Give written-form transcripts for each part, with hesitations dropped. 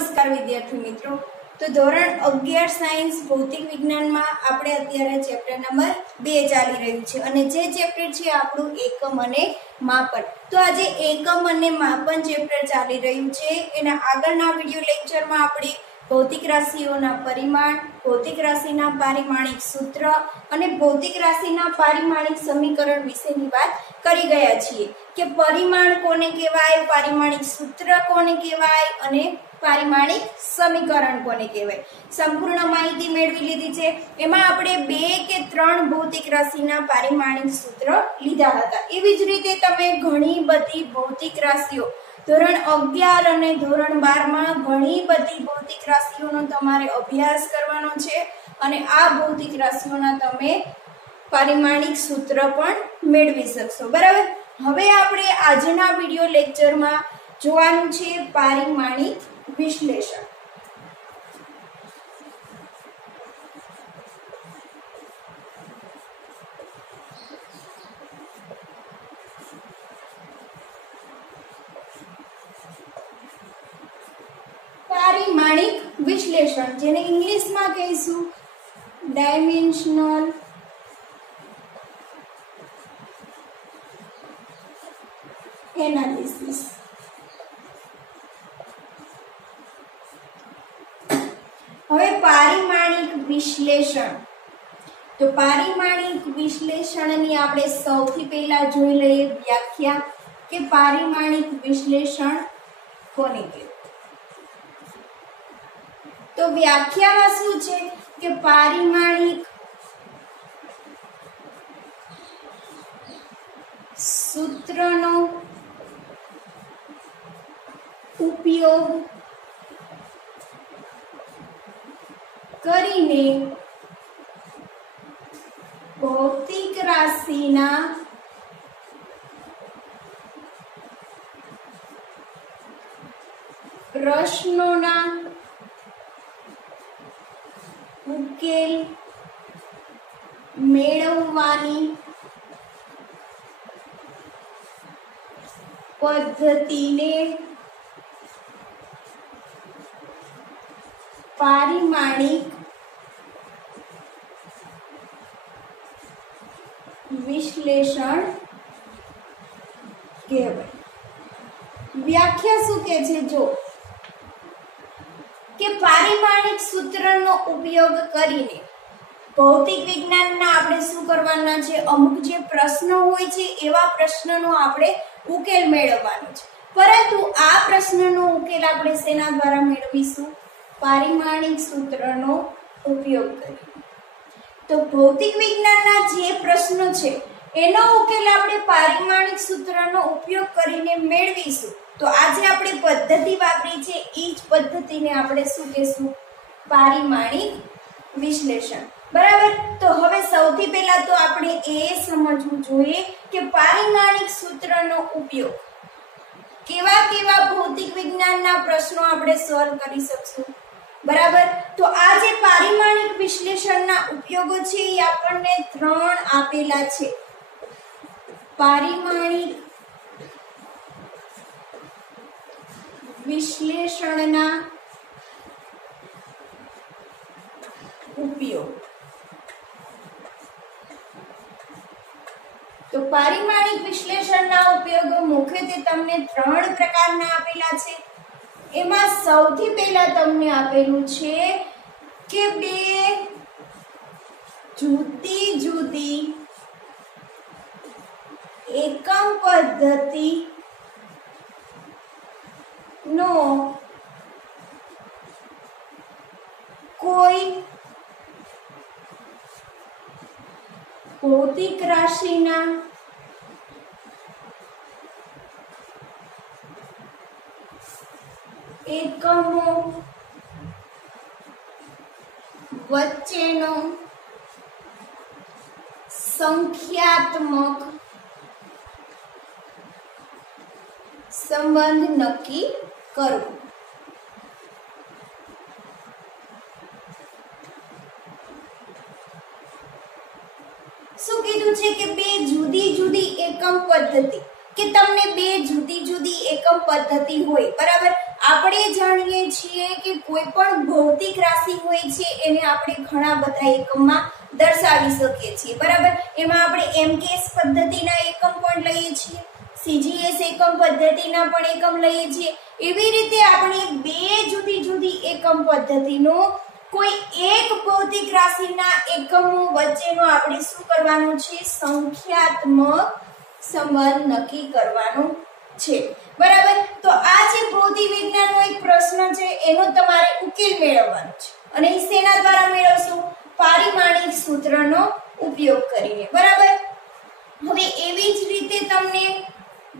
नमस्कार विद्यार्थी मित्रों। तो धोरण 11 साइंस भौतिक विज्ञान में આપણે અત્યારે ચેપ્ટર નંબર 2 ચાલી રહ્યું છે અને જે ચેપ્ટર છે આપણું એકમ અને માપન। તો આજે એકમ અને માપન ચેપ્ટર ચાલી રહ્યું છે। એના આગળના વિડિયો લેક્ચરમાં આપણે ભૌતિક રાશિઓના પરિમાણ, ભૌતિક રાશિના પારિમાણિક સૂત્ર અને ભૌતિક રાશિના પારિમાણિક સમીકરણ વિશેની વાત કરી ગયા છીએ કે પરિમાણ કોને કહેવાય, પારિમાણિક સૂત્ર કોને કહેવાય અને પારિમાણિક સમીકરણ કોને કહેવાય। સંપૂર્ણ માહિતી મેળવી લીધી છે। એમાં આપણે 2 કે 3 ભૌતિક રાશિના પારિમાણિક સૂત્ર લીધા હતા। એવી જ રીતે તમે ઘણી બધી ભૌતિક રાશિઓ ધોરણ 11 અને ધોરણ 12 માં ઘણી બધી ભૌતિક રાશિઓનો તમારે અભ્યાસ કરવાનો છે અને આ ભૌતિક રાશિઓના તમે પારિમાણિક સૂત્ર પણ મેળવી શકશો, બરાબર। હવે આપણે આજના વિડિયો લેક્ચરમાં જોવાનું છે પારિમાણિક વિશ્લેષણ। પારિમાણિક વિશ્લેષણ જેને ઇંગ્લિશમાં કહીશું ડાયમેન્શનલ એનાલિસિસ। હવે પારિમાણિક વિશ્લેષણ, તો પારિમાણિક વિશ્લેષણની આપણે સૌથી પહેલા જોઈ લઈએ વ્યાખ્યા કે પારિમાણિક વિશ્લેષણ કોને કહેવાય। તો વ્યાખ્યામાં શું છે કે પારિમાણિક સૂત્રનો ઉપયોગ કરીને ભૌતિક રાશિના પ્રશ્નોના ઉકેલ મેળવવાની પદ્ધતિને પારિમાણિક વિશ્લેષણ કહેવાય। વ્યાખ્યા શું કહે છે જો કે પારિમાણિક સૂત્રનો ઉપયોગ કરીને ભૌતિક વિજ્ઞાનના આપણે શું કરવાના છે, અમુક જે પ્રશ્નો હોય છે એવા પ્રશ્નનો આપણે ઉકેલ મેળવવાનો છે। પરંતુ આ પ્રશ્નનો ઉકેલ આપણે શેના દ્વારા મેળવીશું? પારિમાણિક સૂત્રનો ઉપયોગ કરીને। તો ભૌતિક વિજ્ઞાનના જે પ્રશ્નો છે એનો ઉકેલ આપણે પારિમાણિક સૂત્રનો ઉપયોગ કરીને મેળવીશું। તો આજે આપણે પદ્ધતિ વાપરી છે એ જ પદ્ધતિને આપણે શું કહેશું? પારિમાણિક વિશ્લેષણ, બરાબર। તો હવે સૌથી પહેલા તો આપણે એ સમજવું જોઈએ કે પારિમાણિક સૂત્રનો ઉપયોગ કેવા કેવા ભૌતિક વિજ્ઞાનના પ્રશ્નો આપણે સોલ્વ કરી શકશું, બરાબર। તો આ જે પારિમાણિક વિશ્લેષણના ઉપયોગો છે એ આપણને 3 આપેલા છે। પારિમાણિક વિશ્લેષણના ઉપયોગ। તો પારિમાણિક વિશ્લેષણના ઉપયોગો મુખ્યત્વે તમને 3 પ્રકારના આપેલા છે। એમાં સૌથી પહેલા તમને આપેલું છે કે 2 જુદી જુદી એકમ પદ્ધતિ નો કોઈ ભૌતિક રાશિના એકમો વચ્ચેનો સંખ્યાત્મક સંબંધ નક્કી કરવો। શું કીધું છે કે બે જુદી જુદી એકમ પદ્ધતિ કે તમને બે જુદી જુદી એકમ પદ્ધતિ હોય, બરાબર. આપણે જાણીએ છીએ કે કોઈ પણ ભૌતિક રાશિ હોય છે એને આપણે ઘણા બધા એકમમાં દર્શાવી શકીએ છીએ, બરાબર. એમાં આપણે એમકેએસ પદ્ધતિના એકમ પણ લઈએ છીએ, સીજીએસ એકમ પદ્ધતિના પણ એકમ લઈએ છીએ. એવી રીતે આપણે બે જુદી જુદી એકમ પદ્ધતિનો કોઈ એક ભૌતિક રાશિના એકમો વચ્ચેનો આપણે શું કરવાનું છે, સંખ્યાત્મક સંબંધ નક્કી કરવાનો છે, બરાબર. તો આ જે ભૌતિક વિજ્ઞાનનો એક પ્રશ્ન છે એનો તમારે ઉકેલ મેળવવાનો છે અને એ શેના દ્વારા મેળવશું, પારિમાણિક સૂત્રનો ઉપયોગ કરીને, બરાબર. હવે એવી જ રીતે તમને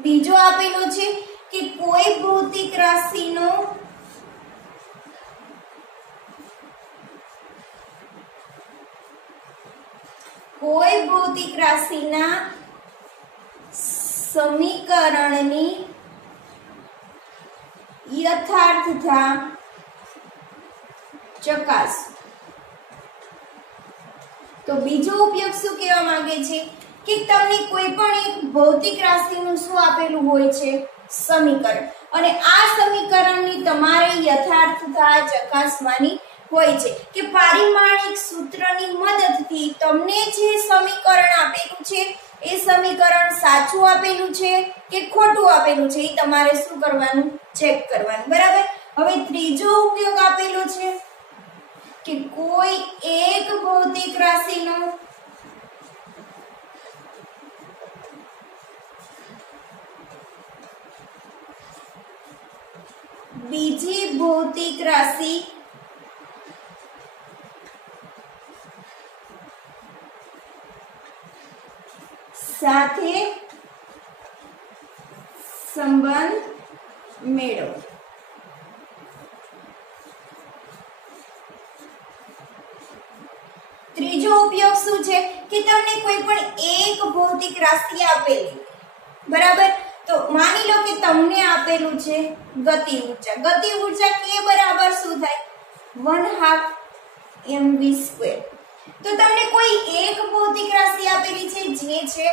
બીજો આપેલો છે કે કોઈ ભૌતિક રાશિનો કોઈ ભૌતિક રાશિના સમીકરણની યથાર્થતા ચકાસ. તો બીજો ઉપયોગ શું કહેવા માંગે છે કે તમને કોઈ પણ એક ભૌતિક રાશિનું શું આપેલું હોય છે, સમીકરણ, અને આ સમીકરણની તમારે યથાર્થતા ચકાસવાની હોય છે કે પારિમાણિક સૂત્રની મદદથી તમને જે સમીકરણ આપેલું છે એ સમીકરણ સાચું આપેલું છે કે ખોટું આપેલું છે એ તમારે શું કરવાનું, ચેક કરવાનું, બરાબર. હવે ત્રીજો ઉપયોગ આપેલો છે કે કોઈ એક ભૌતિક રાશિનો બીજી ભૌતિક રાશિ સાથે સંબંધ મેળવો. ત્રીજો ઉપયોગ શું છે કે તમને કોઈ પણ એક ભૌતિક રાશિ આપેલી, બરાબર. તો માની લો કે તમને આપેલું છે ગતિ ઊર્જા. ગતિ ઊર્જા કે બરાબર શું થાય, 1/2 mv². તો તમને કોઈ એક ભૌતિક રાશિ આપેલી છે જે છે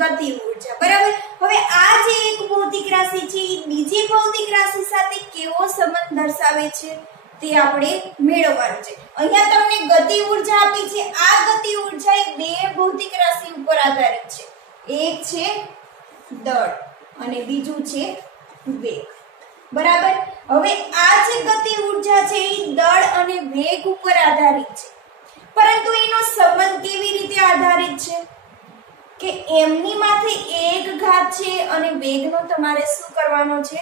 ગતિ ઊર્જા, બરાબર. હવે આ જે એક ભૌતિક રાશિ છે એ બીજી ભૌતિક રાશિ સાથે કેવો સંબંધ દર્શાવે છે તે આપણે મેળવવાનું છે. અહીંયા તમને ગતિ ઊર્જા આપી છે. આ ગતિ ઊર્જા એ બે ભૌતિક રાશિ ઉપર આધારિત છે. એક છે દળ અને બીજું છે વેગ, બરાબર. હવે આ જે ગતિ ઊર્જા છે એ દળ અને વેગ ઉપર આધારિત છે, પરંતુ એનો સંબંધ કેવી રીતે આધારિત છે કે એમની માથે એક ઘાત છે અને વેગનો તમારે શું કરવાનો છે,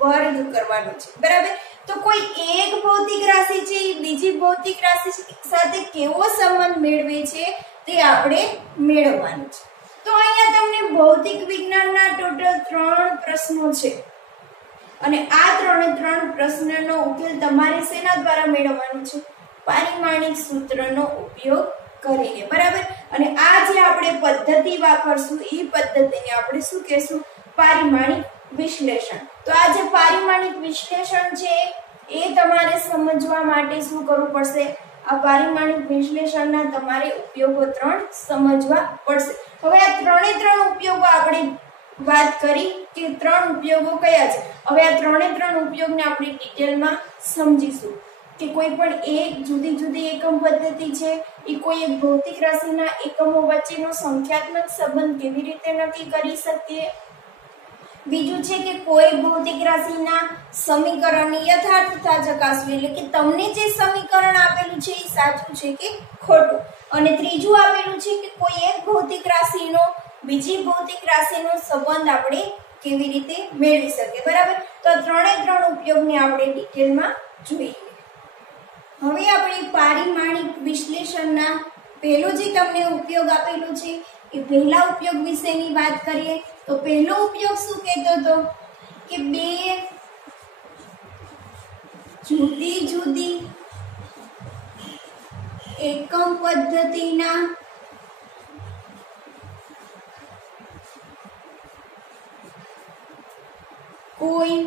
વર્ગ કરવાનો છે, બરાબર. તો કોઈ એક ભૌતિક રાશિ છે એ બીજી ભૌતિક રાશિ સાથે કેવો સંબંધ મેળવે છે તે આપણે મેળવવાનું છે. તો અહીંયા તમને ભૌતિક વિજ્ઞાનના ટોટલ 3 પ્રશ્નો છે અને આ 3 પ્રશ્નનો ઉકેલ તમારે શેના દ્વારા મેળવવાનો છે, પારિમાણિક સૂત્રનો ઉપયોગ કરીને, બરાબર. અને આ જે આપણે પદ્ધતિ વાપરશું એ પદ્ધતિને આપણે શું કહેશું, પારિમાણિક વિશ્લેષણ. તો આ જે પારિમાણિક વિશ્લેષણ છે એ તમારે સમજવા માટે શું કરવું પડશે, આ પારિમાણિક વિશ્લેષણના તમારે ઉપયોગો 3 સમજવા પડશે. હવે આ 3 ઉપયોગો આપણે વાત કરી કે 3 ઉપયોગો કયા છે. હવે આ 3 ઉપયોગને આપણે ડિટેલમાં સમજીશું કે કોઈ પણ એક જુદી જુદી એકમ પદ્ધતિ છે એ કોઈ એક ભૌતિક રાશિના એકમો વચ્ચેનો સંખ્યાત્મક સંબંધ કેવી રીતે નક્કી કરી શકીએ. બીજું છે કે કોઈ ભૌતિક રાશિના સમીકરણની યથાર્થતા ચકાસવી, એટલે કે તમને જે સમીકરણ આપેલું છે એ સાચું છે કે ખોટું. અને ત્રીજું આપેલું છે કે કોઈ એક ભૌતિક રાશિનો બીજી ભૌતિક રાશિનો સંબંધ આપણે કેવી રીતે મેળવી શકીએ, બરાબર. તો 3 ઉપયોગને આપણે ડિટેલમાં જોઈએ. હવે આપણે પારિમાણિક વિશ્લેષણના પહેલો જે તમને ઉપયોગ આપેલો છે એ પહેલા ઉપયોગ વિશેની વાત કરીએ. તો પહેલો ઉપયોગ શું કહેતો હતો કે બે જુદી જુદી એકમ પદ્ધતિના કોઈ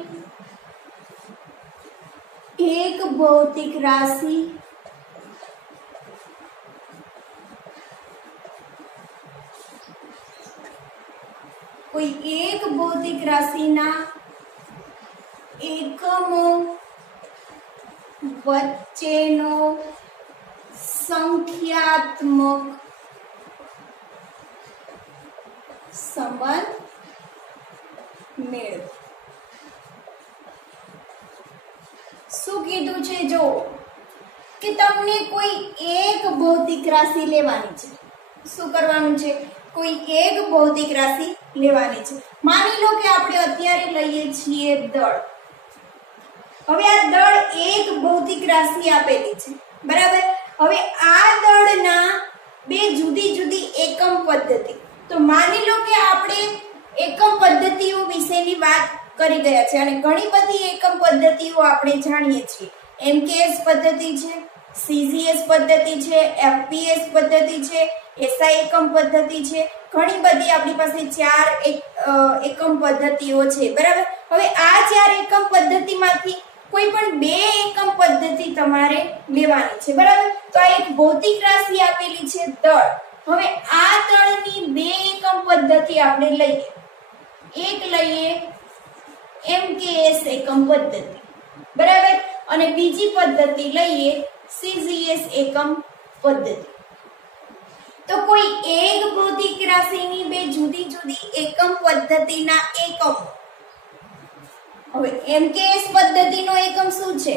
એક ભૌતિક રાશિ ભૌતિક રાશિના એકમો વચ્ચેનો સંખ્યાત્મક સંબંધ મેળવો. શું કીધું છે? જો કે તમને કોઈ એક ભૌતિક રાશિ લેવાની છે. શું કરવાનું છે? કોઈ એક ભૌતિક રાશિ લેવાની છે. માની લો કે આપણે અત્યારે લઈએ છીએ દળ. હવે આ દળ એક ભૌતિક રાશિ આપેલી છે, બરાબર. હવે આ દળના બે જુદી જુદી એકમ પદ્ધતિ. તો માની લો કે આપણે એકમ પદ્ધતિઓ વિશેની વાત કરી ગયા છે અને ઘણી બધી એકમ પદ્ધતિઓ આપણે જાણીએ છીએ. એમકેએસ પદ્ધતિ છે, સીજીએસ પદ્ધતિ છે, એફપીએસ પદ્ધતિ છે, એસઆઈ એકમ પદ્ધતિ છે. ઘણી બધી આપણી પાસે 4 એકમ પદ્ધતિઓ છે, બરાબર. હવે આ 4 એકમ પદ્ધતિમાંથી કોઈ પણ 2 એકમ પદ્ધતિ તમારે લેવાની છે, બરાબર. તો આ એક ભૌતિક રાશિ આપેલી છે દળ. હવે આ દળની 2 એકમ પદ્ધતિ આપણે લઈએ. એક લઈએ એમકેએસ એકમ પદ્ધતિ, બરાબર, અને બીજી પદ્ધતિ લઈએ સીજીએસ એકમ પદ્ધતિ. તો કોઈ એક ભૌતિક રાશિની 2 જુદી જુદી એકમ પદ્ધતિના એકમો. હવે એમકેએસ પદ્ધતિનો એકમ શું છે?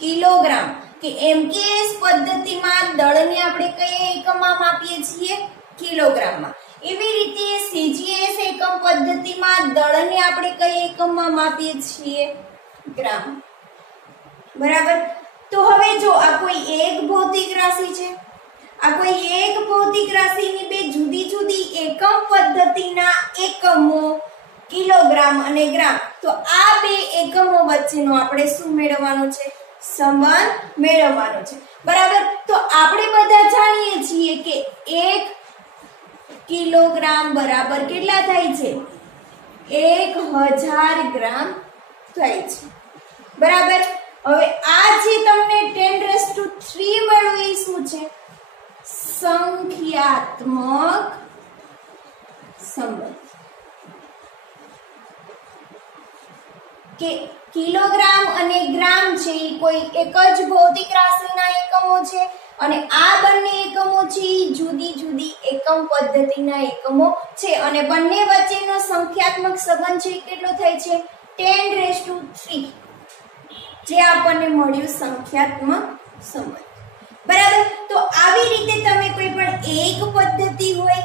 કિલોગ્રામ. કે એમકેએસ પદ્ધતિમાં દળને આપણે કયા એકમમાં માપીએ છીએ? કિલોગ્રામમાં. એવી રીતે સીજીએસ એકમ પદ્ધતિમાં દળને આપણે કયા એકમમાં માપીએ છીએ? ગ્રામ. બરાબર. તો હવે જો આ કોઈ એક ભૌતિક રાશિ છે, આ કોઈ એક ભૌતિક રાશિની 2 જુદી જુદી એકમ પદ્ધતિના એકમો કિલોગ્રામ અને ગ્રામ. તો આ 2 એકમો વચ્ચેનો આપણે શું મેળવવાનો છે? સંબંધ મેળવવાનો છે, બરાબર. તો આપણે બધા જાણીએ છીએ કે 1 કિલોગ્રામ બરાબર કેટલા થાય છે? 1000 ગ્રામ થાય છે, બરાબર. હવે આ જે તમને 10³ મળ્યું એ શું છે? સંખ્યાત્મક સંબંધ. કે કિલોગ્રામ અને ગ્રામ છે એ કોઈ એક જ ભૌતિક રાશિના એકમો છે અને આ બંને એકમો છે એ જુદી જુદી એકમ પદ્ધતિના એકમો છે અને બંને વચ્ચેનો સંખ્યાત્મક સંબંધ છે કેટલો થાય છે? 10³ જે આપણને મળ્યું સંખ્યાત્મક સંબંધ, બરાબર. તો આવી રીતે તમે કોઈ પણ એક પદ્ધતિ હોય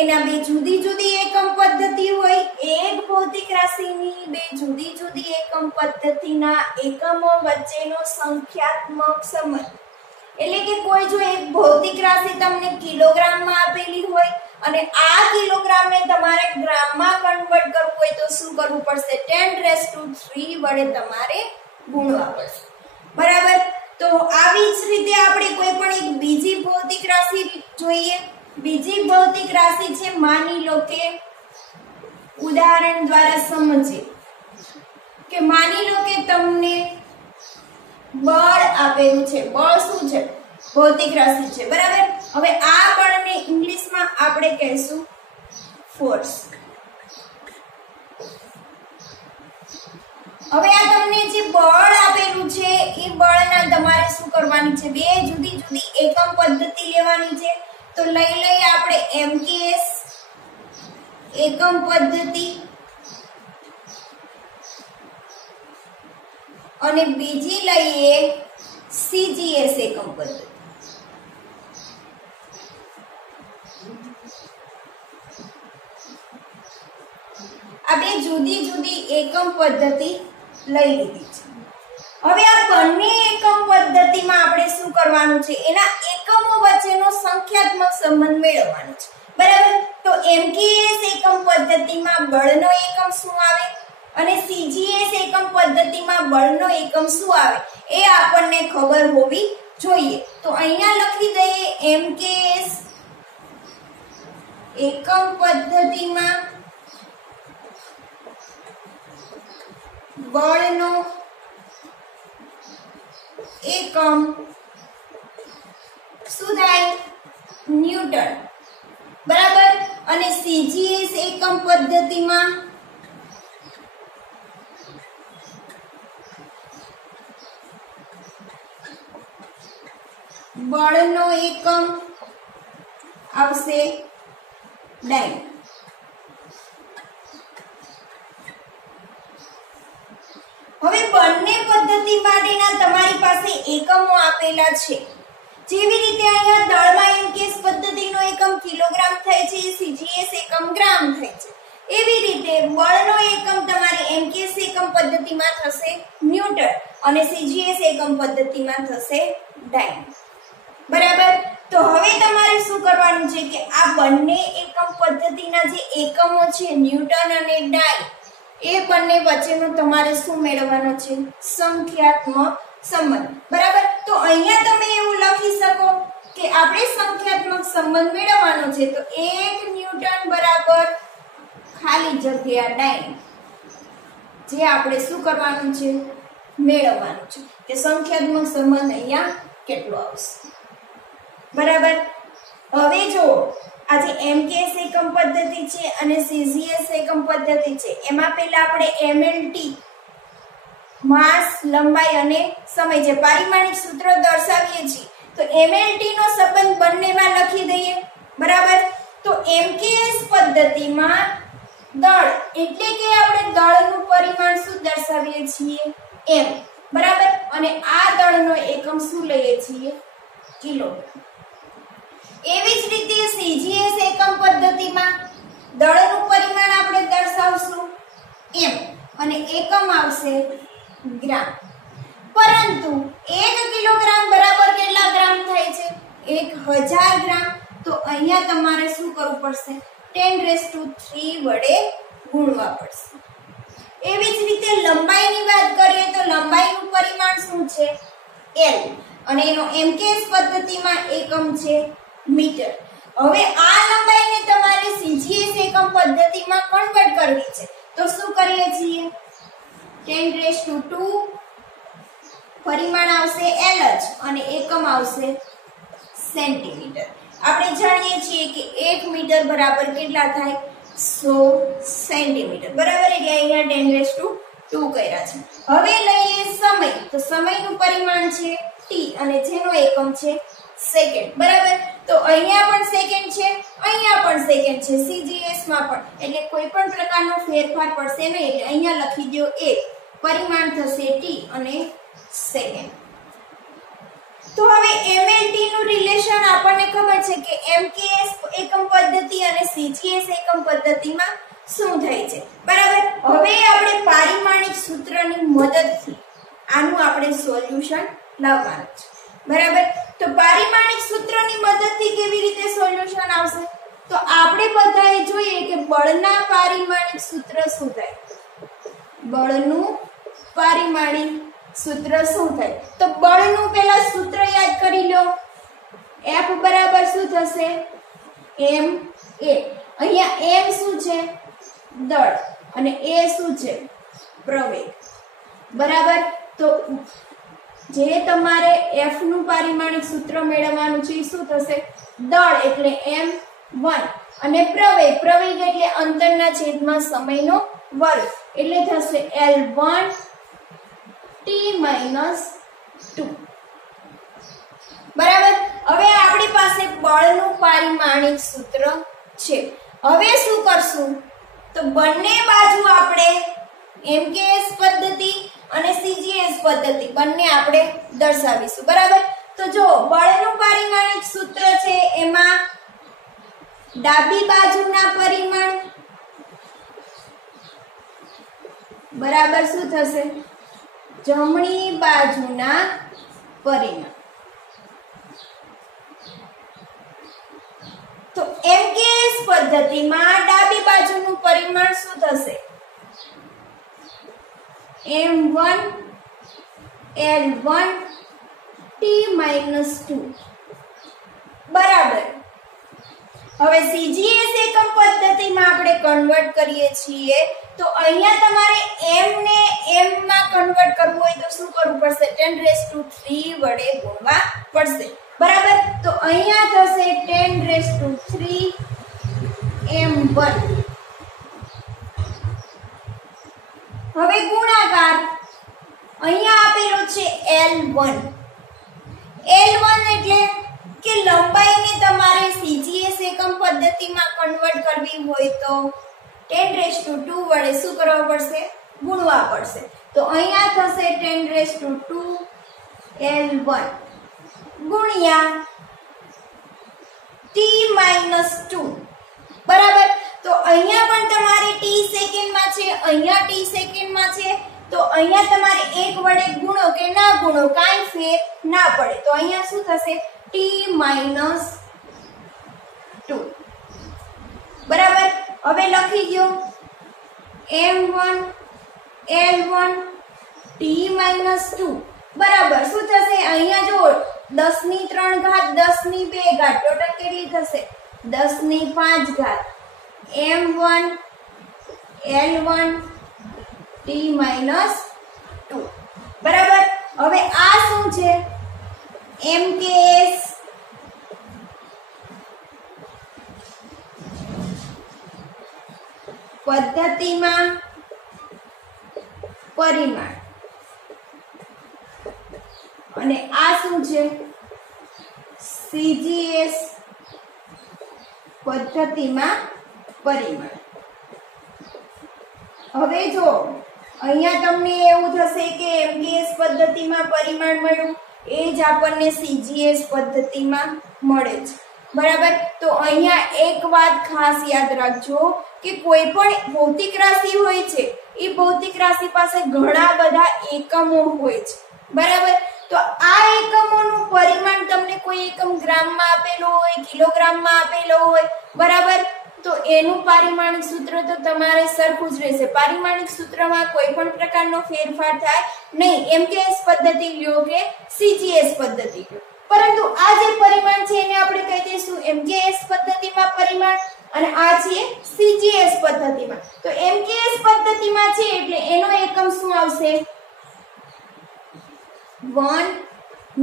એના 2 જુદી જુદી એકમ પદ્ધતિ હોય, એક ભૌતિક રાશિની 2 જુદી જુદી એકમ પદ્ધતિના એકમો વચ્ચેનો સંખ્યાત્મક સંબંધ. એટલે કે કોઈ જો એક ભૌતિક રાશિ તમને કિલોગ્રામમાં આપેલી હોય અને આ કિલોગ્રામને તમારે ગ્રામમાં કન્વર્ટ કરવું હોય તો શું કરવું પડશે? 10³ વડે તમારે ગુણવા પડશે, બરાબર. તો આવી જ રીતે આપણે કોઈ પણ એક બીજી ભૌતિક રાશિ જોઈએ. બીજી ભૌતિક રાશિ છે, માની લો કે ઉદાહરણ દ્વારા સમજીએ કે માની લો કે તમને બળ આપેલું છે. બળ શું છે? ભૌતિક રાશિ છે, બરાબર. હવે આ બળને ઇંગ્લિશમાં આપણે કહીશું ફોર્સ. હવે આ તમને જે બળ આપેલું છે એ બળના તમારે શું કરવાની છે? 2 જુદી જુદી એકમ પદ્ધતિ લેવાની છે. તો લઈ લઈએ આપણે એમકેએસ એકમ પદ્ધતિ અને બીજી લઈએ સીજીએસ એકમ પદ્ધતિ. આ 2 જુદી જુદી એકમ પદ્ધતિ લઈ લીધી છે. હવે આ બંને એકમ પદ્ધતિમાં આપણે શું કરવાનું છે? એના એકમો વચ્ચેનો સંખ્યાત્મક સંબંધ મેળવવાનો છે, બરાબર. તો એમકેએસ એકમ પદ્ધતિમાં બળનો એકમ શું આવે અને સીજીએસ એકમ પદ્ધતિમાં બળનો એકમ શું આવે એ આપણને ખબર હોવી જોઈએ. તો અહીંયા લખી દઈએ એમકેએસ એકમ પદ્ધતિમાં બળનો એકમ શું થાય? ન્યૂટન, બરાબર. અને CGS એકમ પદ્ધતિમાં બળનો એકમ આવશે ડાય. હવે બંને પદ્ધતિ માટેના તમારી પાસે એકમો આપેલા છે. જેવી રીતે અહીંયા દળમાં એમકેએસ પદ્ધતિનો એકમ કિલોગ્રામ થાય છે, CGS એકમ ગ્રામ થાય છે, એવી રીતે બળનો એકમ તમારે એમકેએસ એકમ પદ્ધતિમાં થશે ન્યૂટન અને CGS એકમ પદ્ધતિમાં થશે ડાય. બરાબર. તો હવે તમારે શું કરવાનું છે કે આ બંને એકમ પદ્ધતિના જે એકમો છે ન્યૂટન અને ડાય, એ બંને વચ્ચેનો તમારે શું મેળવવાનો છે? સંખ્યાત્મક સંબંધ. બરાબર. તો અહીંયા તમે એવું લખી શકો કે આપણે સંખ્યાત્મક સંબંધ મેળવવાનો છે તો 1 ન્યૂટન બરાબર ખાલી જગ્યા ડાય, જે આપણે શું કરવાનું છે? મેળવવાનું છે કે સંખ્યાત્મક સંબંધ અહીંયા કેટલો આવશે. બરાબર. હવે જો આ જે એમકેએસ એકમ પદ્ધતિ છે અને CGS એકમ પદ્ધતિ છે, એમાં પહેલા આપણે MLT માસ, લંબાઈ અને સમય જે પારિમાણિક સૂત્ર દર્શાવીએ છીએ, તો MLT નો સંબંધ બંનેમાં લખી દઈએ. બરાબર. તો એમકેએસ પદ્ધતિમાં દળ એટલે કે આપણે દળનું પરિમાણ શું દર્શાવીએ છીએ? m. બરાબર. અને આ દળનો એકમ શું લઈએ છીએ? કિલોગ્રામ. એવી જ રીતે CGS એકમ પદ્ધતિમાં દળનું પરિમાણ આપણે દર્શાવશું m અને એકમ આવશે ગ્રામ. પરંતુ 1 કિલોગ્રામ બરાબર કેટલા ગ્રામ થાય છે? 1000 ગ્રામ. તો અહીંયા તમારે શું કરવું પડશે? 10³ વડે ગુણવા પડશે. એવી જ રીતે લંબાઈની વાત કરીએ તો લંબાઈનું પરિમાણ શું છે? l અને એનો એમકેએસ પદ્ધતિમાં એકમ છે મીટર. હવે આ લંબાઈને તમારે CGS એકમ પદ્ધતિમાં કન્વર્ટ કરવી છે તો શું કરીએ છીએ? 10⁻² પરિમાણ આવશે l જ અને એકમ આવશે સેન્ટીમીટર. આપણે જાણીએ છીએ કે 1 મીટર બરાબર કેટલા થાય? 100 સેન્ટીમીટર. બરાબર. એટલે અહીંયા 10⁻² કર્યા છે. હવે લઈએ સમય. તો સમયનું પરિમાણ છે t અને જેનો એકમ છે સેકન્ડ. બરાબર. તો અહીંયા પણ સેકન્ડ છે, અહીંયા પણ સેકન્ડ છે, CGS માં પણ, એટલે કોઈ પણ પ્રકારનો ફેરફાર પડશે નહીં. એટલે અહીંયા લખી દો 1, પરિમાણ થશે t અને સેકન્ડ. તો હવે MLT નું રિલેશન આપણને ખબર છે કે MKS એકમ પદ્ધતિ અને CGS એકમ પદ્ધતિમાં શું થાય છે. બરાબર. હવે આપણે પારિમાણિક સૂત્રની મદદથી આનું આપણે સોલ્યુશન લાવવાનું છે. બરાબર. તો પારિમાણિક સૂત્રની મદદથી કેવી રીતે સોલ્યુશન આવશે? તો આપણે બધાએ જોઈએ કે બળના પારિમાણિક સૂત્ર શું થાય? બળનું પારિમાણિક સૂત્ર શું થાય? તો બળનું પહેલા સૂત્ર યાદ કરી લો. F બરાબર શું થશે? ma. અહીંયા m શું છે? દળ અને a શું છે? પ્રવેગ. બરાબર. તો જે તમારે F નું પારિમાણિક સૂત્ર મેળવવાનું છે એ શું થશે? દળ એટલે m1 અને પ્રવેગ એટલે અંતરના છેદમાં સમયનો વર્ગ એટલે થશે L1 t-2. બરાબર. હવે આપણી પાસે બળનું પારિમાણિક સૂત્ર છે. હવે શું કરશું? તો બંને બાજુ આપણે MKS પદ્ધતિ અને CGS પદ્ધતિ બંને આપણે દર્શાવીશું. બરાબર. તો જો બળનું પારિમાણિક સૂત્ર છે એમાં ડાબી બાજુના પરિમાણ બરાબર શું થશે? જમણી બાજુના પરિમાણ. તો MKS પદ્ધતિમાં ડાબી બાજુનું પરિમાણ શું થશે? m1 l1 t-2. બરાબર. હવે CGS એકમ પદ્ધતિમાં આપણે કન્વર્ટ કરીએ છીએ તો અહીંયા તમારે m ને m માં કન્વર્ટ કરવું હોય તો શું કરવું પડશે? 10³ વડે ગુણવા પડશે. બરાબર. તો અહીંયા થશે 10³ m1. હવે ગુણાકાર અહીંયા આપેલો છે L1. L1 એટલે કે લંબાઈને તમારે CGS એકમ પદ્ધતિમાં કન્વર્ટ કરવી હોય તો 10⁻² વડે શું કરવા પડશે? ગુણવા પડશે. તો અહીંયા થશે 10⁻² L1 ગુણ્યા t-2. બરાબર. તો અહીંયા પણ તમારે t સેકન્ડમાં છે, અહીંયા t સેકન્ડમાં છે, તો અહીંયા તમારે એક વડે ગુણો કે ના ગુણો કાંઈ ફેર ના પડે. તો અહીંયા શું થશે? t-2. બરાબર. હવે લખી દો m1 L1 t-2. બરાબર. શું થશે? અહીંયા જો 10⁻³ 10⁻², ટોટલ કેટલી થશે? 10⁵ m1 L1 t-2. બરાબર. હવે આ શું છે? MKS પદ્ધતિમાં પરિમાણ અને આ શું છે? CGS પદ્ધતિમાં પરિમાણ. હવે જો અહીંયા તમને એવું થશે કે MKS પદ્ધતિમાં પરિમાણ મળ્યું, એ જ આપણને CGS પદ્ધતિમાં મળે છે. બરાબર. તો અહીંયા એક વાત ખાસ યાદ રાખજો કે કોઈ પણ ભૌતિક રાશિ હોય છે, એ ભૌતિક રાશિ પાસે ઘણા બધા એકમો હોય છે. બરાબર. તો આ એકમોનું પરિમાણ તમને કોઈ એકમ ગ્રામમાં આપેલો હોય, કિલોગ્રામમાં આપેલો હોય, બરાબર, તો એનું પારિમાણિક સૂત્ર તો તમારે સરખું જ રહેશે. પારિમાણિક સૂત્રમાં કોઈ પણ પ્રકારનો ફેરફાર થાય નહીં. MKS પદ્ધતિ લ્યો કે CGS પદ્ધતિ લ્યો, પરંતુ આ જે પરિમાણ છે એને આપણે કહી દઈશું MKS પદ્ધતિમાં પરિમાણ અને આ છે CGS પદ્ધતિમાં. તો MKS પદ્ધતિમાં છે એટલે એનો એકમ શું આવશે? 1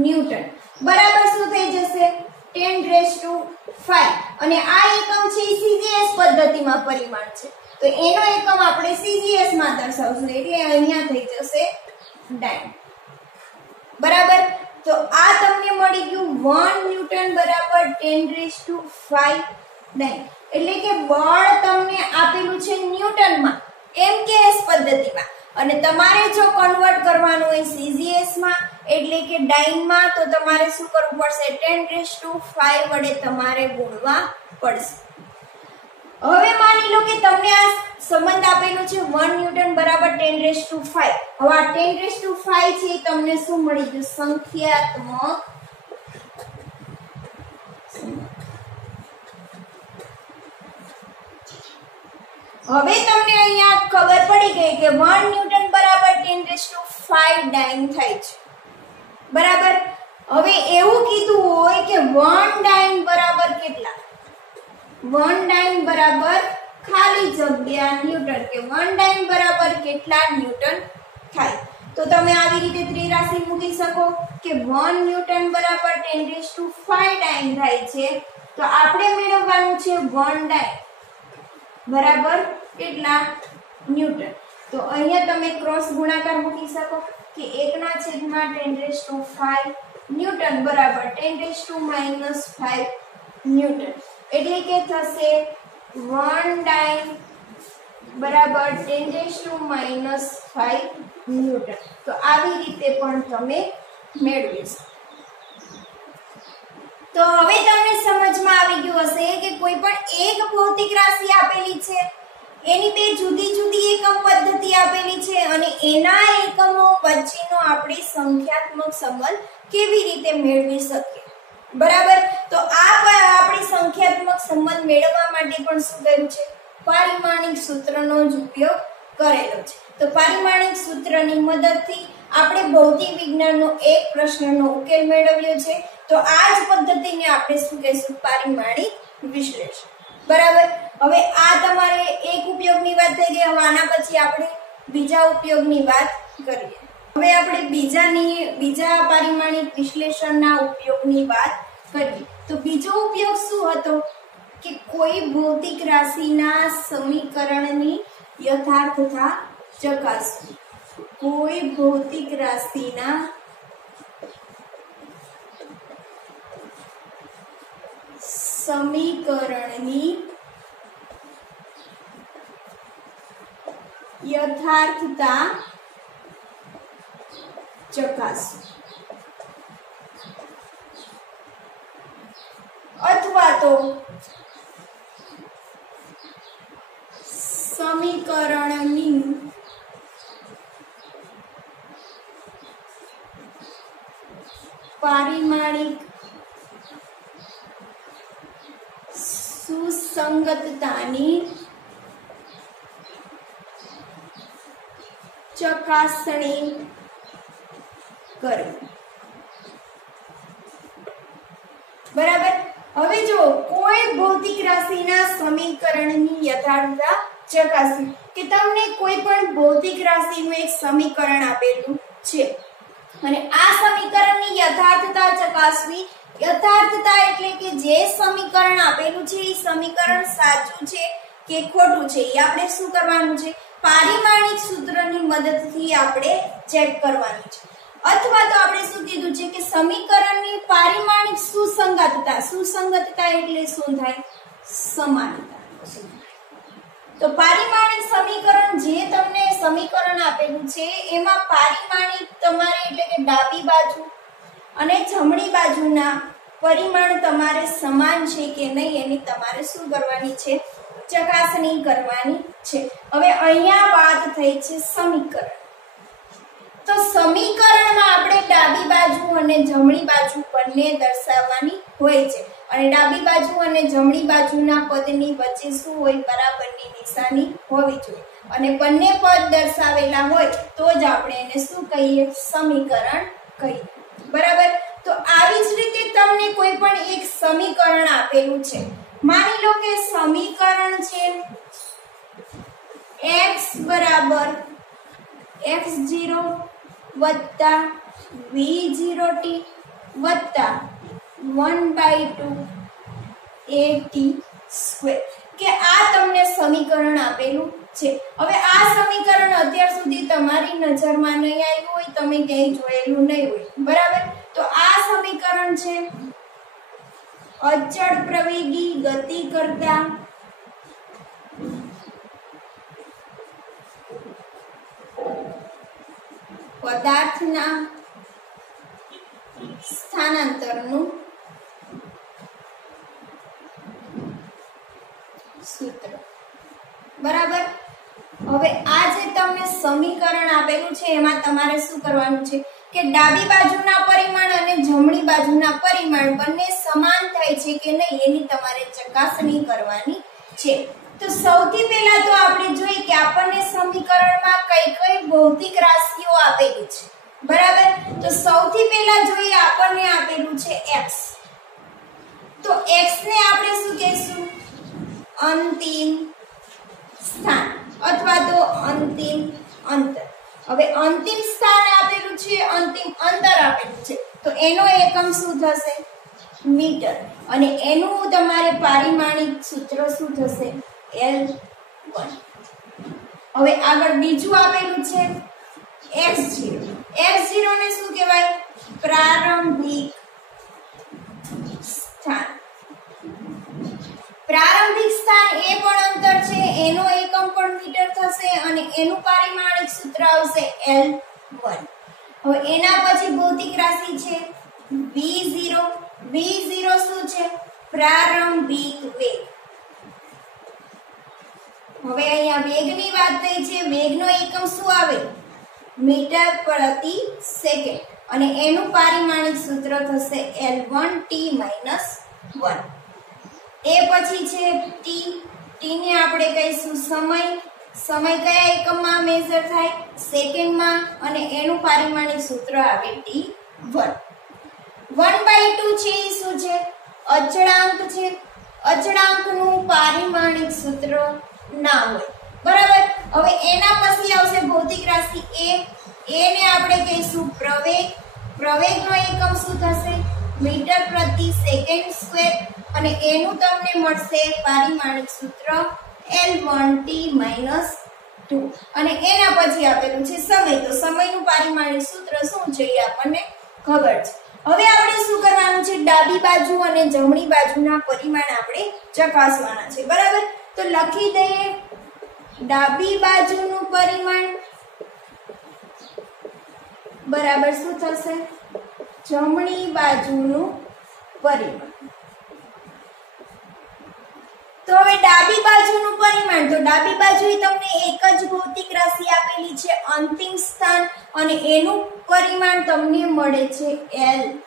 ન્યૂટન. બરાબર. શું થઈ જશે? 10⁵5. અને આ એકમ છે CGS પદ્ધતિમાં પરિમાણ છે, તો એનો એકમ આપણે CGS માં દર્શાવશું એટલે અહીંયા થઈ જશે ડાઇન. બરાબર. તો આ તમને મળી ગયું 1 ન્યૂટન બરાબર 10⁵5 ડાઇન. એટલે કે બળ તમને આપેલું છે ન્યૂટનમાં MKS પદ્ધતિમાં, અને તમારે જો કન્વર્ટ કરવાનું હોય CGS માં એટલે કે ડાઇનમાં, તો તમારે શું કરવું પડશે? 10⁵5 વડે તમારે ગુણવા પડશે. હવે માની લો કે તમને આ સંબંધ આપેલો છે 1 ન્યૂટન બરાબર 10⁵5. હવે આ 10⁵5 છે તમને શું મળી ગયું? સંખ્યાત્મક. હવે તમને અહીંયા ખબર પડી ગઈ કે 1 ન્યૂટન બરાબર 10⁵5 ડાઇન થાય છે. બરાબર. હવે એવું કીધું હોય કે 1 ડાઇન બરાબર કેટલા? 1 ડાઇન બરાબર ખાલી જગ્યા ન્યૂટન, કે 1 ડાઇન બરાબર કેટલા ન્યૂટન થાય? તો તમે આવી રીતે ત્રિરાશિ મૂકી શકો કે 1 ન્યૂટન બરાબર 10⁵5 ડાઇન થાય છે, તો આપણે મેળવવાનું છે 1 ડાઇન બરાબર કેટલા ન્યૂટન. તો અહીંયા તમે ક્રોસ ગુણાકાર મૂકી શકો કે 1/10⁵5 ન્યૂટન બરાબર 10⁻⁵ ન્યૂટન. એટલે કે થશે 1 ડાઇન બરાબર 10⁻⁵ ન્યૂટન. તો આવી રીતે પણ તમે મેળવી શકો. તો હવે તમને સમજમાં આવી ગયું હશે કે કોઈ પણ એક ભૌતિક રાશિ આપેલી છે, એની બે જુદી જુદી એકમ પદ્ધતિ આપેલી છે, અને એના એકમો વચ્ચેનો આપણે સંખ્યાત્મક સંબંધ કેવી રીતે મેળવી શકીએ. બરાબર. તો આ આપણે સંખ્યાત્મક સંબંધ મેળવવા માટે પણ શું કર્યું છે? પારિમાણિક સૂત્રનો જ ઉપયોગ કરેલો છે. તો પારિમાણિક સૂત્રની મદદથી આપણે ભૌતિક વિજ્ઞાનનો એક પ્રશ્નનો ઉકેલ મેળવ્યો છે. તો આ જ પદ્ધતિને આપણે શું કહીશું? પારિમાણિક વિશ્લેષણ. બરાબર. હવે આ તમારે એક ઉપયોગની વાત થઈ ગઈ. હવે આના પછી આપણે બીજા ઉપયોગની વાત કરીએ. હવે આપણે બીજા પારિમાણિક વિશ્લેષણના ઉપયોગની વાત કરીએ. તો બીજો ઉપયોગ શું હતો? કે કોઈ ભૌતિક રાશિના સમીકરણની યથાર્થતા ચકાસવી. કોઈ ભૌતિક રાશિના સમીકરણની યથાર્થતા ચકાસવી. અથવા તો સમીકરણની પારિમાણિક સુસંગતતાની ચકાસણી કરવી. બરાબર. હવે જો કોઈ ભૌતિક રાશિના સમીકરણની યથાર્થતા ચકાસવી કે તમને કોઈ પણ ભૌતિક રાશિનું એક સમીકરણ આપેલું છે અને આ સમીકરણની યથાર્થતા ચકાસવી. યથાર્થતા એટલે કે જે સમીકરણ આપેલું છે એ સમીકરણ સાચું છે કે ખોટું છે એ આપણે શું કરવાનું છે? પારિમાણિક સૂત્રની મદદથી આપણે ચેક કરવાનું છે. અથવા તો આપણે શું કીધું છે કે સમીકરણની પારિમાણિક સુસંગતતા. સુસંગતતા એટલે શું થાય? સમાનતા. તો પારિમાણિક સમીકરણ જે તમને સમીકરણ આપેલું છે એમાં પારિમાણિક તમારે એટલે કે ડાબી બાજુ અને જમણી બાજુના પરિમાણ તમારે સમાન છે કે નહીં એની તમારે શું કરવાની છે? ચકાસણી કરવાની છે. હવે અહીંયા વાત થઈ છે સમીકરણ. તો સમીકરણમાં આપણે ડાબી બાજુ અને જમણી બાજુ બંને દર્શાવવાની હોય છે અને ડાબી બાજુ અને જમણી બાજુના પદની વચ્ચે શું હોય? બરાબરની નિશાની હોવી જોઈએ અને બંને પદ દર્શાવેલા હોય તો જ આપણે એને શું કહીએ? સમીકરણ કહીએ. બરાબર. તો આવી જ રીતે તમને કોઈ પણ એક સમીકરણ આપેલું છે. માની લો કે સમીકરણ છે x બરાબર x0 વત્તા v0t વત્તા 1/2 at સ્ક્વેર કે આ તમને સમીકરણ આપેલું છે. હવે આ સમીકરણ અત્યાર સુધી તમારી નજરમાં નહીં આવ્યું હોય, તમે ક્યાંય જોયેલું નહીં હોય. બરાબર. તો આ સમીકરણ છે અચળ પ્રવેગી ગતિ કરતા પદાર્થના સ્થાનાંતરનું સૂત્ર. બરાબર. હવે આ જે તમને સમીકરણ આપેલું છે એમાં તમારે શું કરવાનું છે કે ડાબી બાજુના પરિમાણ અને જમણી બાજુના પરિમાણ બંને સમાન થાય છે કે નહીં એની તમારે ચકાસણી કરવાની છે. તો સૌથી પહેલા તો આપણે જોઈએ કે આપણને સમીકરણમાં કઈ કઈ ભૌતિક રાશિઓ આપેલી છે. બરાબર. તો સૌથી પહેલા જોઈએ આપણને આપેલું છે x. તો x ને આપણે શું કહેશું? અંતિમ સ્થાન અથવા તો અંતિમ અંતર. હવે અંતિમ સ્થાન આપેલું છે, અંતિમ અંતર આપેલું છે તો એનો એકમ શું થશે? મીટર. અને એનું તમારે પારિમાણિક સૂત્ર શું થશે? L1. હવે આગળ બીજું આપેલું છે x0. x0 ને શું કહેવાય? પ્રારંભિક સ્થાન. પ્રારંભિક સ્થાન એ પણ અંતર છે, એનો એકમ પણ મીટર થશે અને એનું પારિમાણિક સૂત્ર આવશે L1. હવે એના પછી ભૌતિક રાશિ છે v0. v0 શું છે? પ્રારંભિક વેગ. હવે અહીંયા વેગની વાત થઈ છે. વેગનો એકમ શું આવે? મીટર પ્રતિ સેકન્ડ અને એનું પારિમાણિક સૂત્ર થશે L1t - 1. એ પછી છે t. t ને આપણે કહીશું સમય. સમય કયા એકમમાં મેઝર થાય? સેકન્ડમાં અને એનું પારિમાણિક સૂત્ર આવે t1. 1/2 છે એ શું છે? અચળાંક છે. અચળાંકનું પારિમાણિક સૂત્ર ના હોય. બરાબર. હવે એના પછી આવશે ભૌતિક રાશિ a. a ને આપણે કહીશું પ્રવેગ. પ્રવેગનો એકમ શું થશે? મીટર પ્રતિ સેકન્ડ સ્ક્વેર અને એનું તમને મળશે પારિમાણિક સૂત્ર L1 T - 2 અને એના પછી આપેલું છે સમય તો સમયનું પારિમાણિક સૂત્ર શું છે એ આપણને ખબર છે હવે આપણે શું કરવાનું છે ડાબી બાજુ અને જમણી બાજુના પરિમાણ આપણે ચકાસવાના છે બરાબર તો લખી દઈએ ડાબી બાજુનું પરિમાણ બરાબર શું થશે જમણી બાજુનું પરિમાણ તો હવે ડાબી બાજુનું પરિમાણ તો ડાબી બાજુએ તમને એક જ ભૌતિક રાશિ આપેલી છે અંતિમ સ્થાન અને એનું પરિમાણ તમને મળે છે L1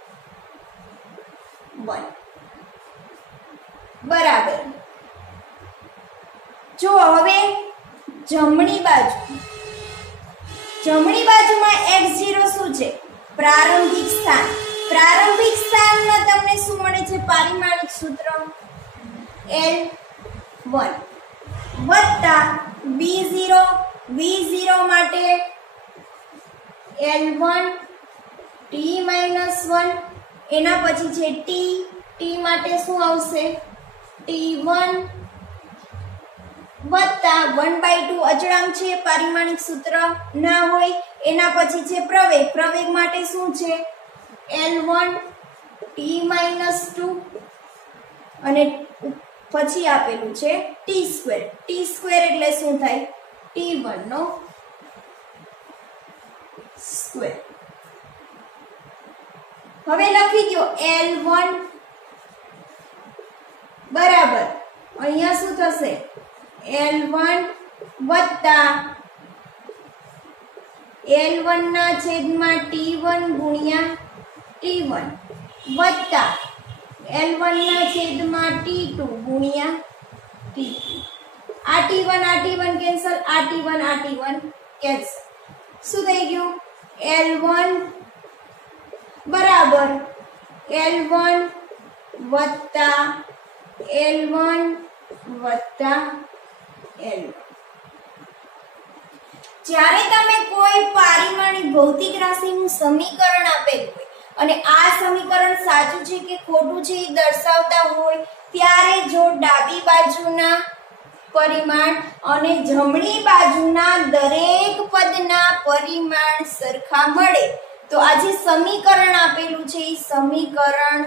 બરાબર જો હવે જમણી બાજુમાં x0 શું છે પ્રારંભિક સ્થાનમાં તમને શું મળે છે પારિમાણિક સૂત્ર L1 વત્તા v0 માટે L1 t - 1 એના પછી છે t માટે શું આવશે t1 વત્તા 1/2 અચળાંક છે પારિમાણિક સૂત્ર ના હોય એના પછી છે પ્રવેગ માટે શું છે L1 t - 2 અને પછી આપેલું છે t² એટલે શું થાય t1 નો સ્ક્વેર હવે લખી દો L1 બરાબર અહીંયા શું થશે L1 વત્તા L1 ના છેદમાં t1 ગુણ્યા t1 વત્તા L1 ના છેદમાં t2 ગુણ્યા t2 આ t1 કેન્સલ આ t1 કેન્સલ શું થઈ ગયું L1 બરાબર L1 વત્તા L1 વત્તા L1 જ્યારે તમે કોઈ પારિમાણિક ભૌતિક રાશિનું સમીકરણ આપેલું હોય અને આ સમીકરણ સાચું છે કે ખોટું છે એ દર્શાવતા હોય ત્યારે જો ડાબી બાજુના પરિમાણ અને જમણી બાજુના દરેક પદના પરિમાણ સરખા મળે તો આ જે સમીકરણ આપેલું છે એ સમીકરણ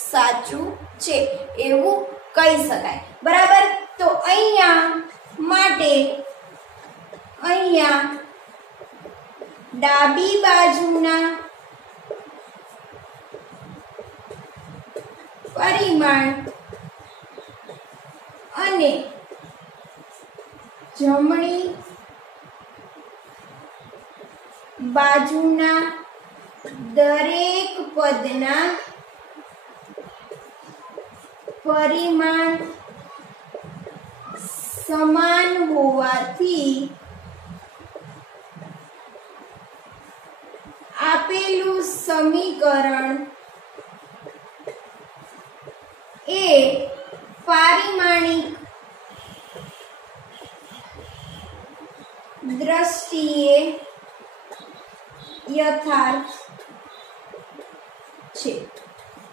સાચું છે એવું કહી શકાય બરાબર તો અહીંયા ડાબી બાજુના પરિમાણ અને જમણી બાજુના દરેક પદના પરિમાણ સમાન હોવાથી આપેલું સમીકરણ એ પારિમાણિક દ્રષ્ટિએ યથાર્થ છે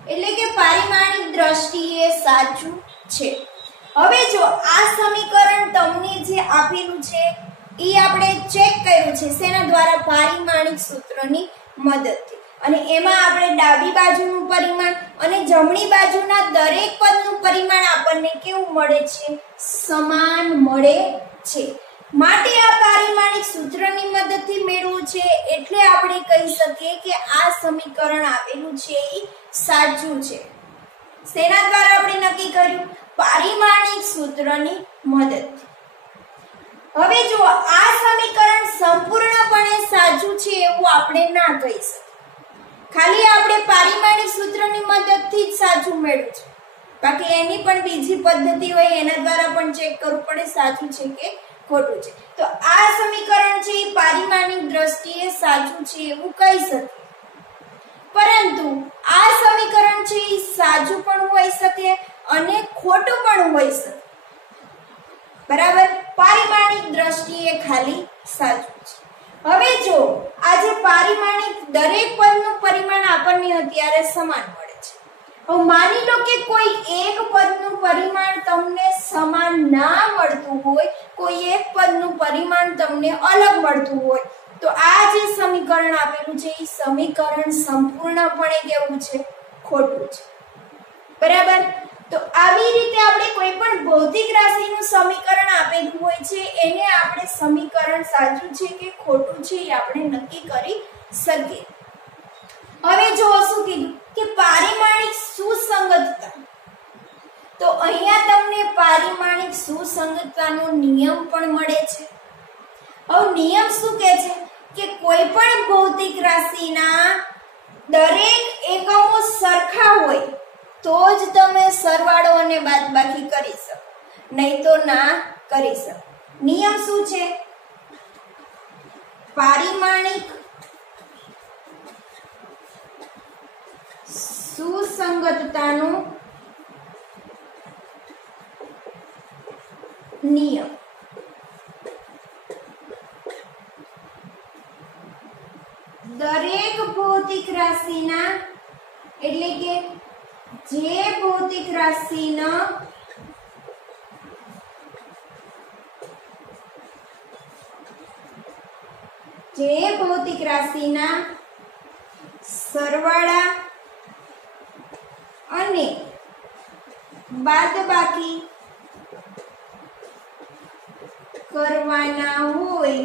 એટલે કે પારિમાણિક દ્રષ્ટિએ સાચું છે હવે જો આ સમીકરણ તમને જે આપેલું છે એ આપણે ચેક કર્યું છે શેના દ્વારા પારિમાણિક સૂત્રની મદદથી અને એમાં આપણે ડાબી બાજુનું પરિમાણ અને જમણી બાજુના દરેક પદનું પરિમાણ આપણને કેવું મળે છે સમાન મળે છે માટે આ પારિમાણિક સૂત્રની મદદથી મેળવવું છે એટલે આપણે કહી શકીએ કે આ સમીકરણ આપેલું છે એ સાચું છે શેના દ્વારા આપણે નક્કી કર્યું પારિમાણિક સૂત્રની મદદથી હવે જો આ સમીકરણ સંપૂર્ણપણે સાચું છે એવું આપણે ના કહી શકીએ ખાલી આપણે પારિમાણિક સૂત્રની મદદથી જ સાચું મેળવ્યું છે બાકી એની પણ બીજી પદ્ધતિ હોય એના દ્વારા પણ ચેક કરવું પડે સાચું છે કે ખોટું છે તો આ સમીકરણ છે એ પારિમાણિક દ્રષ્ટિએ સાચું છે એવું કહી શકીએ પરંતુ આ સમીકરણ છે એ સાચું પણ હોઈ શકે અને ખોટું પણ હોઈ શકે બરાબર પારિમાણિક દ્રષ્ટિએ ખાલી સાચું છે હવે જો આજે પારિમાણિક દરેક પદનું પરિમાણ આપણને અત્યારે સમાન મળે છે. હવે માની લો કે કોઈ એક પદનું પરિમાણ તમને સમાન ના મળતું હોય, કોઈ એક પદનું પરિમાણ તમને અલગ મળતું હોય, તો આ જે સમીકરણ આપેલું છે એ સમીકરણ સંપૂર્ણપણે કેવું છે? ખોટું છે. બરાબર? તો આવી રીતે આપણે કોઈ પણ ભૌતિક રાશિનું સમીકરણ આપેલું હોય છે એને આપણે સમીકરણ સાચું છે કે ખોટું છે એ આપણે નક્કી કરી શકીએ. હવે જો શું કીધું કે પારિમાણિક સુસંગતતા, તો અહીંયા તમને પારિમાણિક સુસંગતતાનો નિયમ પણ મળે છે. હવે નિયમ શું કહે છે કે કોઈ પણ ભૌતિક રાશિના દરેક એકમો સરખા હોય તો જ તમે સરવાળો અને બાદબાકી કરી શકો, નહીં તો ના કરી શકો. નિયમ શું છે? પારિમાણિક સુસંગતતાનો નિયમ. દરેક ભૌતિક રાશિના, એટલે કે જે ભૌતિક રાશિના સરવાળા અને બાદબાકી કરવાના હોય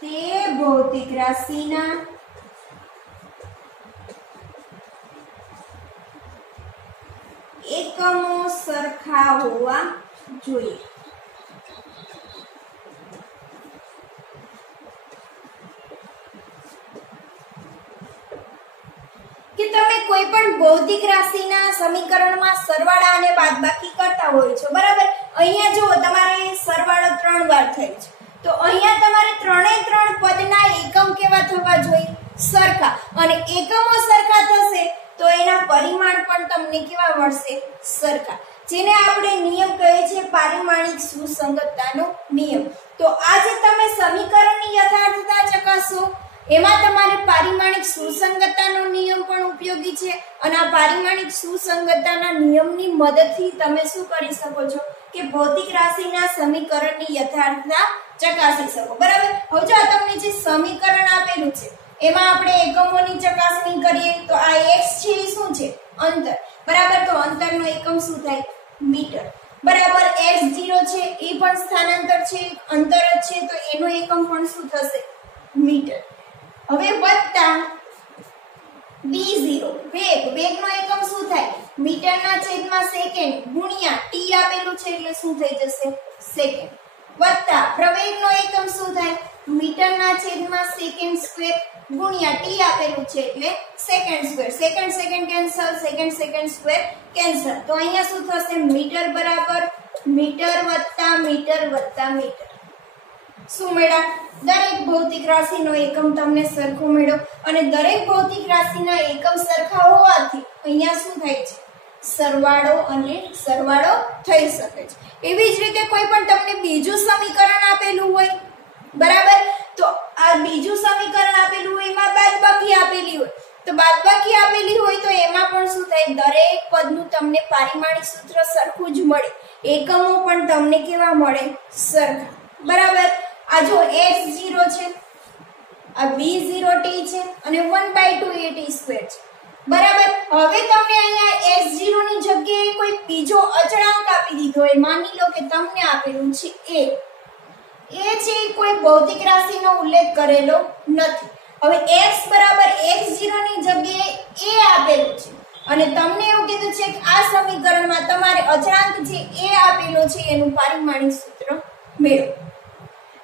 તે ભૌતિક રાશિના એકમો સરખા હોવા જોઈએ. કે તમે કોઈ પણ ભૌતિક રાશિના સમીકરણમાં સરવાળા અને બાદબાકી કરતા હોય છો, બરાબર? અહીંયા જો તમારે સરવાળો 3 વાર થયો છે, તો અહીંયા તમારે ત્રણે ત્રણ પદના એકમ કેવા થવા જોઈએ? સરખા. અને એકમો સરખા થશે તો એના પરિમાણ પણ તમને કેવા મળશે? સરખા. જેને આપણે નિયમ કહે છે પારિમાણિક સુસંગતતાનો નિયમ. તો આ જે તમે સમીકરણની યથાર્થતા ચકાસો એમાં તમારે પારિમાણિક સુસંગતતાનો નિયમ પણ ઉપયોગી છે, અને આ પારિમાણિક સુસંગતતાના નિયમની મદદથી તમે શું કરી શકો છો કે ભૌતિક રાશિના સમીકરણની યથાર્થતા ચકાસી શકો. બરાબર? હવે જો તમને જે સમીકરણ આપેલું છે એમાં આપણે એકમોની ચકાસણી કરીએ તો આ x છે એ શું છે? અંતર. બરાબર? તો અંતરનો એકમ શું થાય? મીટર. બરાબર? x0 છે એ પણ સ્થાનાંતર છે, અંતર જ છે, તો એનો એકમ પણ શું થશે? મીટર. હવે વત્તા b0 વેગનો એકમ શું થાય? મીટરના છેદમાં સેકન્ડ ગુણ્યા t આપેલું છે એટલે શું થઈ જશે? સેકન્ડ. વત્તા પ્રવેગનો એકમ શું થાય? મીટરના છેદમાં સેકન્ડ સ્ક્વેર ગુણ્યા t આપેલું છે એટલે second square. Second second cancel, second square cancel. તો અહીંયા શું થશે? મીટર બરાબર મીટર વત્તા મીટર વત્તા મીટર. શું મળ્યા? દરેક ભૌતિક રાશિનો એકમ તમને સરખો મળ્યો, અને દરેક ભૌતિક રાશિના એકમ સરખા હોવાથી અહીંયા શું થાય છે? સરવાળો અને સરવાળો થઈ શકે છે. એવી જ રીતે કોઈ પણ તમને બીજું સમીકરણ આપેલું હોય, બરાબર? તો આ બીજું સમીકરણ આપેલું હોય એમાં બાદબાકી આપેલી હોય, તો બાદબાકી આપેલી હોય તો એમાં પણ શું થાય? દરેક પદનું તમને પારિમાણિક સૂત્ર સરખું જ મળે, એકમો પણ તમને કેવા મળે? સરખા. બરાબર? આ જો x0 છે, આ b0t છે, અને 1/2 એ t² છે. બરાબર? હવે તમને અહીંયા x0 ની જગ્યાએ કોઈ બીજો અચળાંક આપી દીધો હોય, માની લો કે તમને આપેલું છે a. એ છે કોઈ ભૌતિક રાશિનો ઉલ્લેખ કરેલો નથી. હવે x બરાબર x0 ની જગ્યાએ a આપેલું છે, અને તમને એવું કીધું છે કે આ સમીકરણમાં તમારે અચળાંક જે a આપેલો છે એનું પારિમાણિક સૂત્ર મેળવો.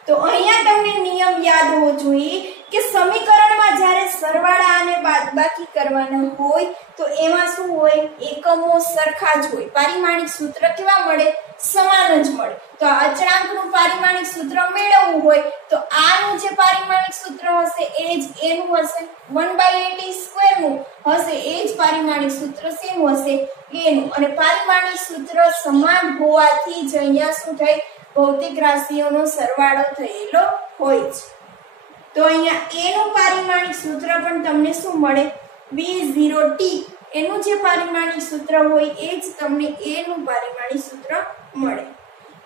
તો અહીંયા તમને નિયમ યાદ હોવો જોઈએ કે સમીકરણમાં જ્યારે સરવાળા અને બાદબાકી કરવાના હોય તો એમાં શું હોય? એકમો સરખા જ હોય. પારિમાણિક સૂત્ર કેવા મળે? સમાન જ મળે. તો આ અચળાંકનું પારિમાણિક સૂત્ર મેળવવું હોય તો આનું જે પારિમાણિક સૂત્ર હશે એ જ એનું હશે, 1/a² નું હશે એ જ પારિમાણિક સૂત્ર શેનું હશે? એનું. અને પારિમાણિક સૂત્ર સમાન હોવાથી જ અહીંયા શું થાય? ભૌતિક રાશિઓનો સરવાળો થયેલો હોય છે. તો અહીંયા a નું પારિમાણિક સૂત્ર પણ તમને શું મળે? V0t એનું જે પારિમાણિક સૂત્ર હોય એ જ તમને a નું પારિમાણિક સૂત્ર મળે.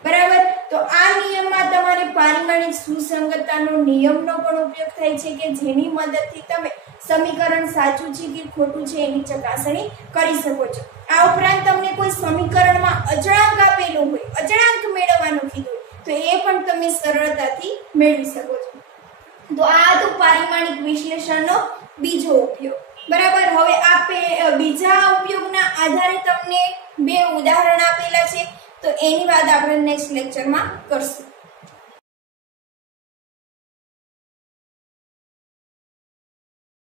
બરાબર. તો આ નિયમમાં તમારે પારિમાણિક સુસંગતતાનો નિયમનો પણ ઉપયોગ થાય છે કે જેની મદદથી તમે સમીકરણ સાચું છે કે ખોટું છે એની ચકાસણી કરી શકો છો. આ ઉપરાંત તમને કોઈ સમીકરણમાં અચળાંક આપેલો હોય, અચળાંક મેળવવાનું કીધું તો એ પણ તમે સરળતાથી મેળવી શકો છો. તો આ તો પારિમાણિક વિશ્લેષણનો બીજો ઉપયોગ. બરાબર. હવે આ બીજા ઉપયોગના આધારે તમને બે ઉદાહરણ આપેલા છે તો એની વાત આપણે નેક્સ્ટ લેક્ચરમાં કરશું.